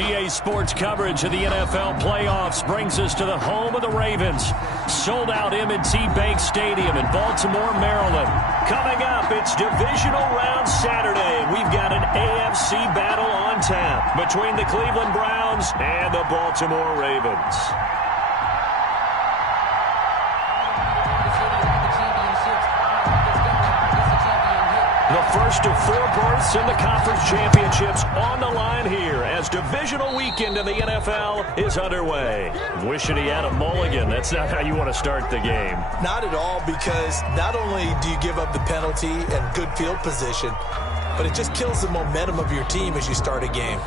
EA Sports coverage of the NFL playoffs brings us to the home of the Ravens. Sold out M&T Bank Stadium in Baltimore, Maryland. Coming up, it's divisional round Saturday, and we've got an AFC battle on tap between the Cleveland Browns and the Baltimore Ravens. The first of 4 berths in the conference championships on the line here as divisional weekend in the NFL is underway. Wishing he had a mulligan. That's not how you want to start the game. Not at all, because not only do you give up the penalty and good field position, but it just kills the momentum of your team as you start a game.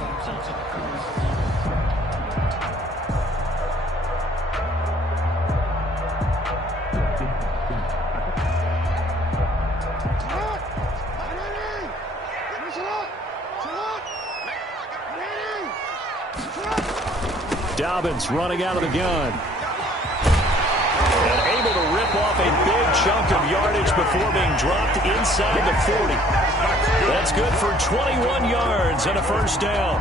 Dobbins running out of the gun. And able to rip off a big chunk of yardage before being dropped inside the 40. That's good for 21 yards and a first down.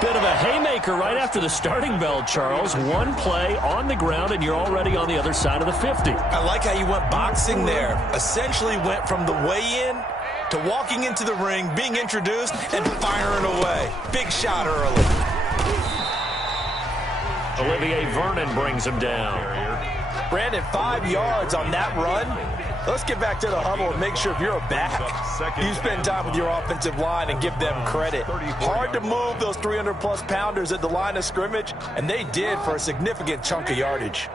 Bit of a haymaker right after the starting bell, Charles. One play on the ground, and you're already on the other side of the 50. I like how you went boxing there. Essentially went from the weigh-in to walking into the ring, being introduced, and firing away. Big shot early. Olivier Vernon brings him down. Brandon, 5 yards on that run. Let's get back to the huddle and make sure if you're a back, you spend time with your offensive line and give them credit. Hard to move those 300-plus pounders at the line of scrimmage, and they did for a significant chunk of yardage.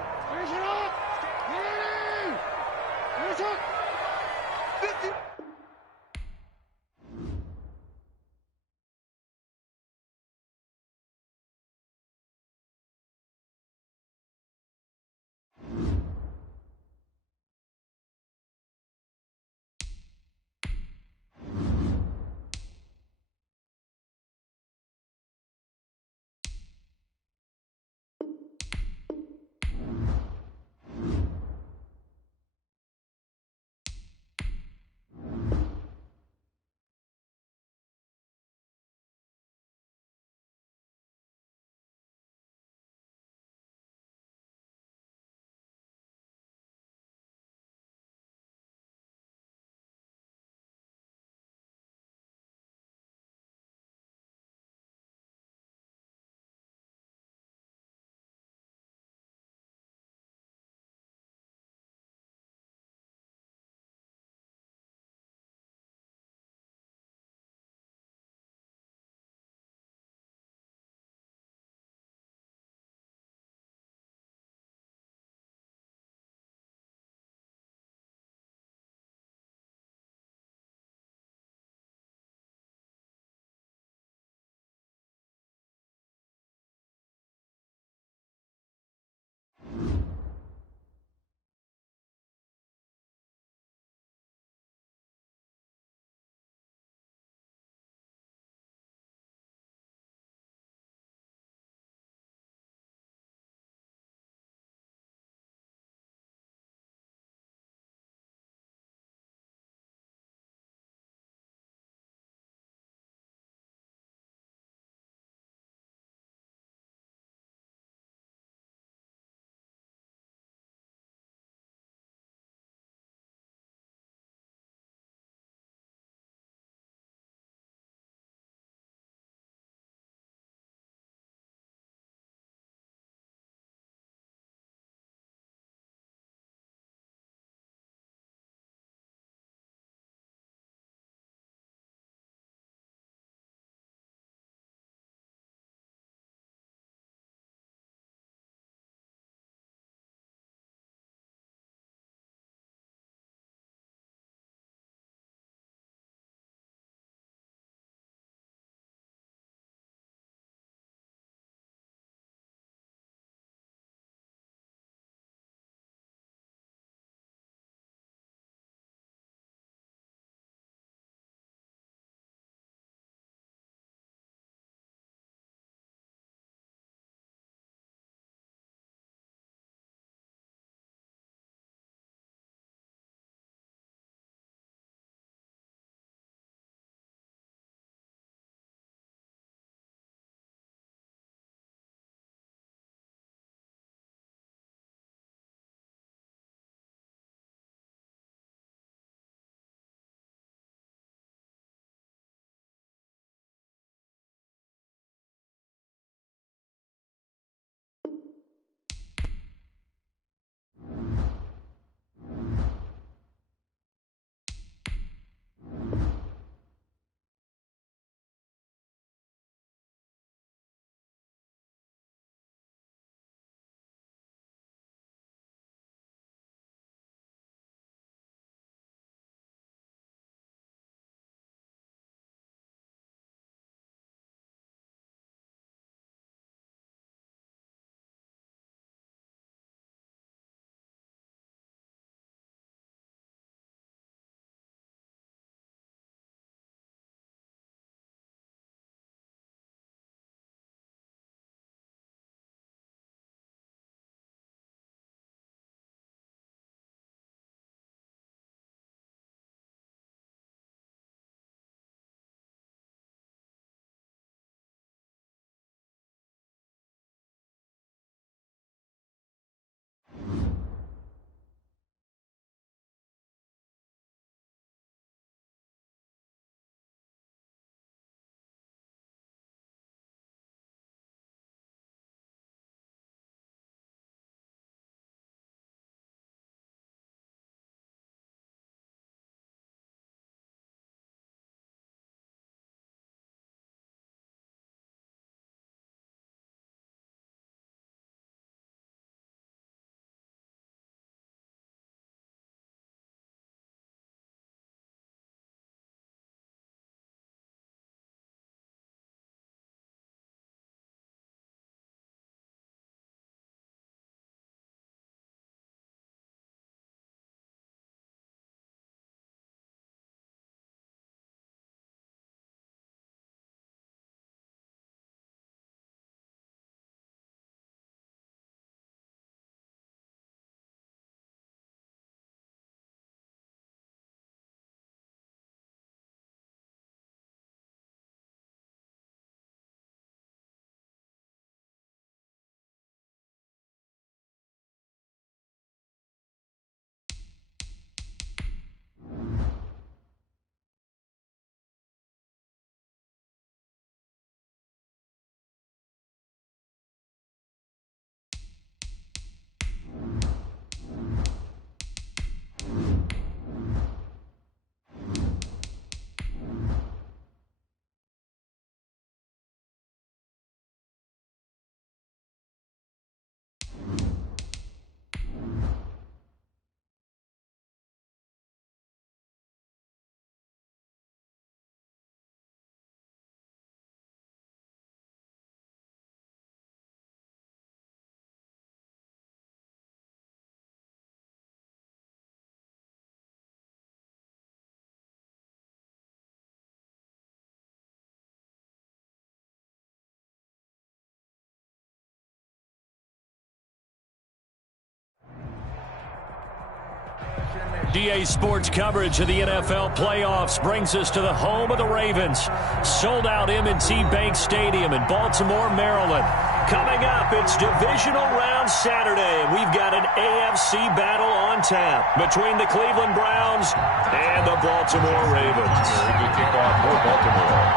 DA Sports coverage of the NFL playoffs brings us to the home of the Ravens. Sold out M&T Bank Stadium in Baltimore, Maryland. Coming up, it's divisional round Saturday, and we've got an AFC battle on tap between the Cleveland Browns and the Baltimore Ravens. Good kickoff for Baltimore.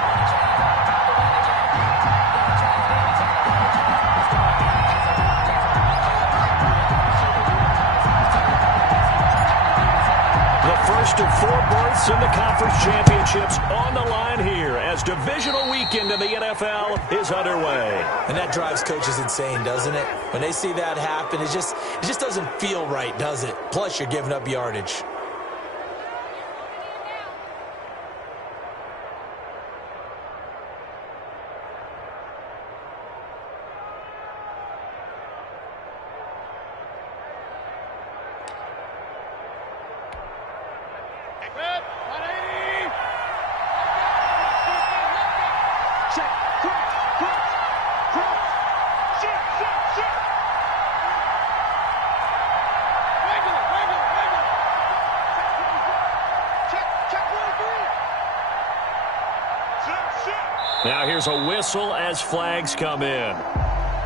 First of 4 berths in the conference championships on the line here as divisional weekend in the NFL is underway. And that drives coaches insane, doesn't it? When they see that happen, it just doesn't feel right, does it? Plus, you're giving up yardage. Now here's a whistle as flags come in.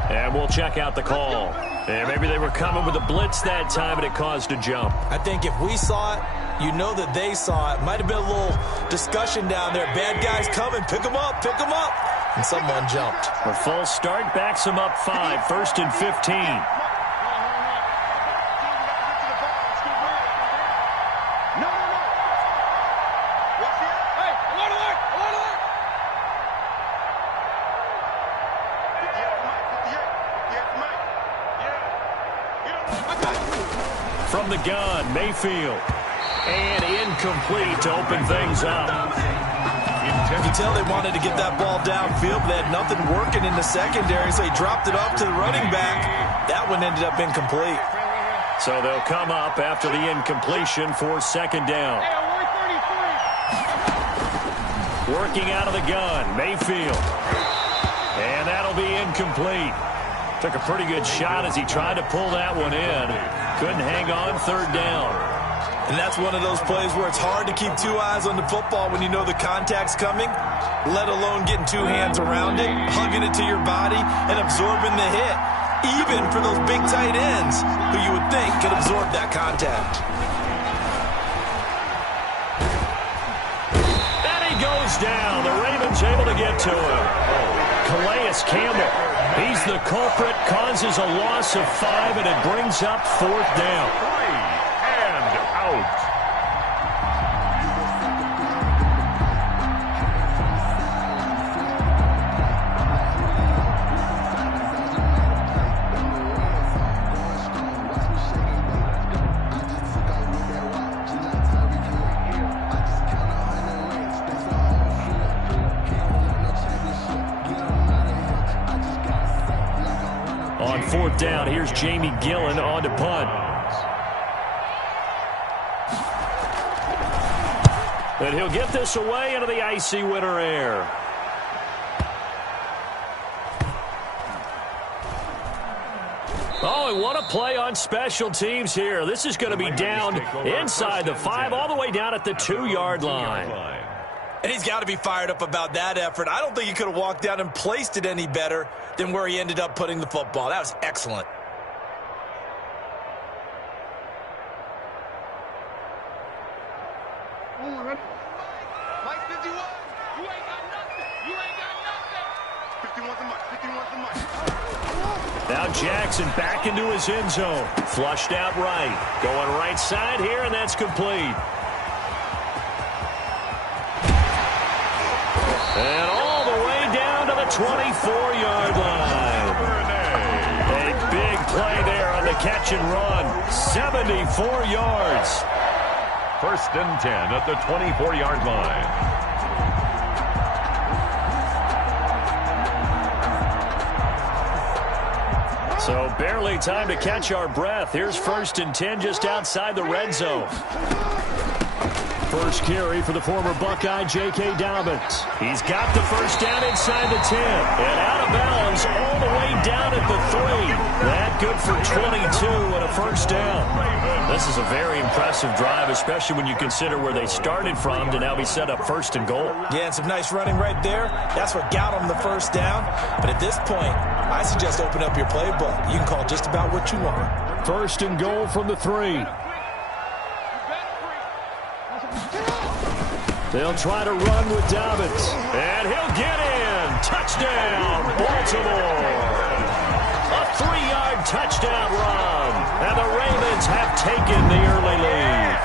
And we'll check out the call. And maybe they were coming with a blitz that time and it caused a jump. I think if we saw it, you know that they saw it. Might have been a little discussion down there. Bad guys coming. Pick them up. Pick them up. And someone jumped. A false start backs them up 5. First and 15. From the gun, Mayfield. And incomplete to open things up. You can tell they wanted to get that ball downfield, but they had nothing working in the secondary, so he dropped it off to the running back. That one ended up incomplete. So they'll come up after the incompletion for second down. Working out of the gun, Mayfield. And that'll be incomplete. Took a pretty good shot as he tried to pull that one in. Couldn't hang on, third down. And that's one of those plays where it's hard to keep 2 eyes on the football when you know the contact's coming, let alone getting 2 hands around it, hugging it to your body, and absorbing the hit. Even for those big tight ends who you would think could absorb that contact. And he goes down. The Ravens able to get to him. Calais Campbell. He's the culprit, causes a loss of 5, and it brings up fourth down. 3 and out. On fourth down, here's Jamie Gillen on to punt. And he'll get this away into the icy winter air. Oh, and what a play on special teams here. This is going to be down inside the 5, all the way down at the 2-yard line. And he's got to be fired up about that effort. I don't think he could have walked down and placed it any better than where he ended up putting the football. That was excellent. Mike 51, you ain't got nothing. You ain't got nothing. 51's the mic. 51's the mic. Now Jackson back into his end zone. Flushed out right. Going right side here, and that's complete. And all the way down to the 24-yard line. A big play there on the catch and run. 74 yards. First and 10 at the 24-yard line. So barely time to catch our breath. Here's first and 10 just outside the red zone. First carry for the former Buckeye, J.K. Dobbins. He's got the first down inside the 10. And out of bounds all the way down at the 3. That good for 22 and a first down. This is a very impressive drive, especially when you consider where they started from to now be set up first and goal. Yeah, and some nice running right there. That's what got them the first down. But at this point, I suggest open up your playbook. You can call just about what you want. First and goal from the 3. They'll try to run with Dobbins. And he'll get in. Touchdown, Baltimore. A 3-yard touchdown run. And the Ravens have taken the early lead.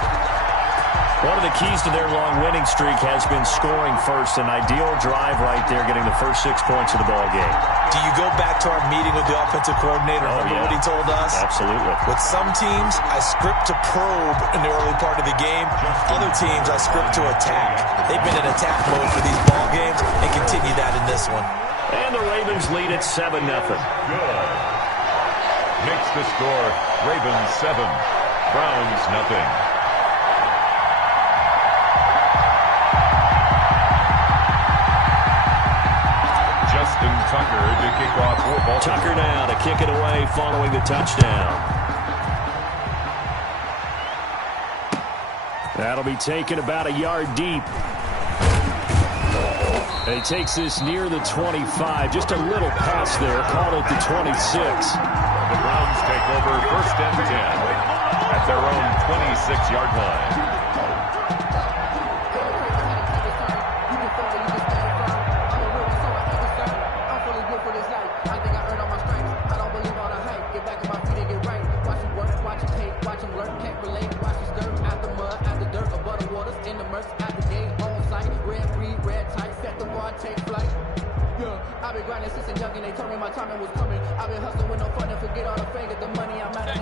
One of the keys to their long winning streak has been scoring first. An ideal drive right there, getting the first 6 points of the ball game. Do you go back to our meeting with the offensive coordinator? Remember what he told us? Absolutely. With some teams, I script to probe in the early part of the game. Other teams, I script to attack. They've been in attack mode for these ball games and continue that in this one. And the Ravens lead at 7-0. Good. Makes the score Ravens 7, Browns nothing. Justin Tucker to kick off for Baltimore. Tucker now to kick it away following the touchdown. That'll be taken about a yard deep. And he takes this near the 25. Just a little pass there. Called it the 26. The Browns take over first and 10 at their own 26-yard line.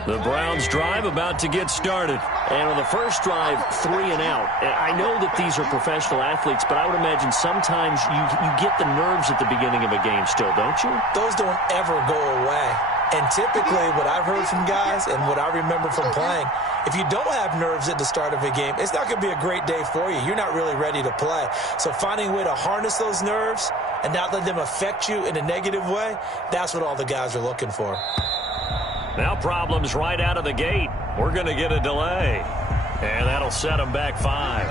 The Browns drive about to get started. And on the first drive, 3 and out. And I know that these are professional athletes, but I would imagine sometimes you get the nerves at the beginning of a game still, don't you? Those don't ever go away. And typically what I've heard from guys and what I remember from playing, if you don't have nerves at the start of a game, it's not going to be a great day for you. You're not really ready to play. So finding a way to harness those nerves and not let them affect you in a negative way, that's what all the guys are looking for. Now problems right out of the gate. We're going to get a delay. And that'll set them back 5.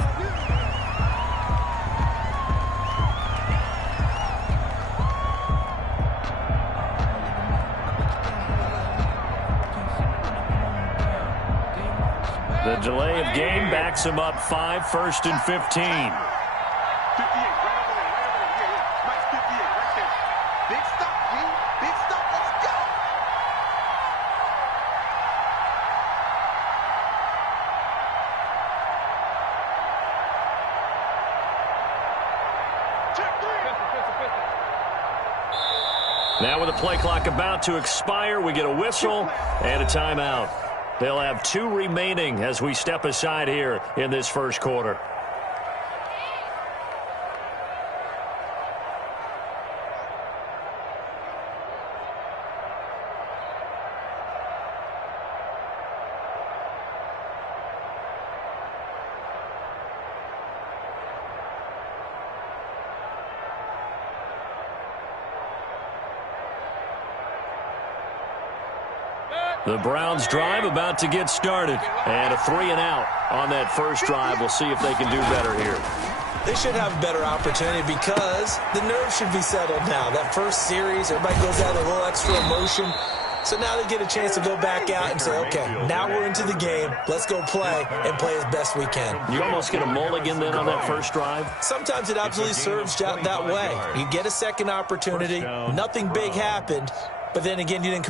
The delay of game backs him up 5, first and 15. 58, right over there, yeah. Nice 58, right there. Big stop, G. Big stop, let's go. Check 3. Now with the play clock about to expire, we get a whistle and a timeout. They'll have 2 remaining as we step aside here in this first quarter. The Browns drive about to get started. And a 3 and out on that first drive. We'll see if they can do better here. They should have a better opportunity because the nerves should be settled now. That first series, everybody goes out with a little extra emotion. So now they get a chance to go back out and say, okay, now we're into the game. Let's go play and play as best we can. You almost get a mulligan then on that first drive? Sometimes it absolutely serves that way. You get a second opportunity. Nothing big happened. But then again, you didn't